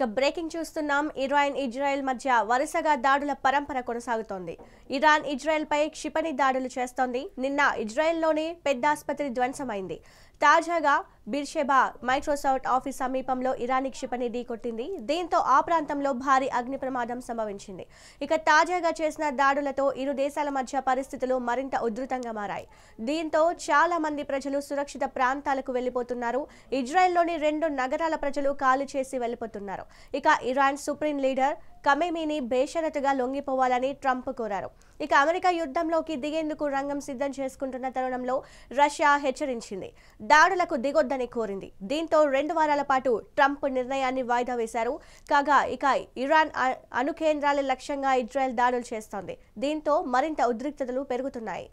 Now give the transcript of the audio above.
ఇక బ్రేకింగ్ చూస్తున్నాం. Iran Israel మధ్య వరుసగా దాడుల పరంపర కొనసాగుతోంది. ఇరాన్ ఇజ్రాయెల్ పై క్షిపణి దాడులు చేస్తోంది. నిన్న ఇజ్రాయెల్లోని పెద్ద ఆసుపత్రి ధ్వంసమైంది. తాజాగా బిర్షెబా మైక్రోసాఫ్ట్ ఆఫీస్ సమీపంలో ఇరానీ క్షిపణి ఢీకొట్టింది. దీంతో ఆ ప్రాంతంలో భారీ అగ్ని ప్రమాదం సంభవించింది. ఇక తాజాగా చేసిన దాడులతో ఇరు దేశాల మధ్య పరిస్థితులు మరింత ఉధృతంగా మారాయి. దీంతో చాలా మంది ప్రజలు సురక్షిత ప్రాంతాలకు వెళ్లిపోతున్నారు. ఇజ్రాయెల్లోని 2 నగరాల ప్రజలు ఖాళీ చేసి వెళ్లిపోతున్నారు. ఇక ఇరాన్ సుప్రీం లీడర్ ఖమేనీని బేషరతుగా లొంగిపోవాలని ట్రంప్ కోరారు. ఇక అమెరికా యుద్ధంలోకి దిగేందుకు రంగం సిద్ధం చేసుకుంటున్న తరుణంలో రష్యా హెచ్చరించింది. దాడులకు దిగొద్దని కోరింది. దీంతో 2 వారాల పాటు ట్రంప్ నిర్ణయాన్ని వాయిదా వేశారు. కాగా ఇక ఇరాన్ అణు కేంద్రాల లక్ష్యంగా ఇజ్రాయెల్ దాడులు చేస్తోంది. దీంతో మరింత ఉద్రిక్తతలు పెరుగుతున్నాయి.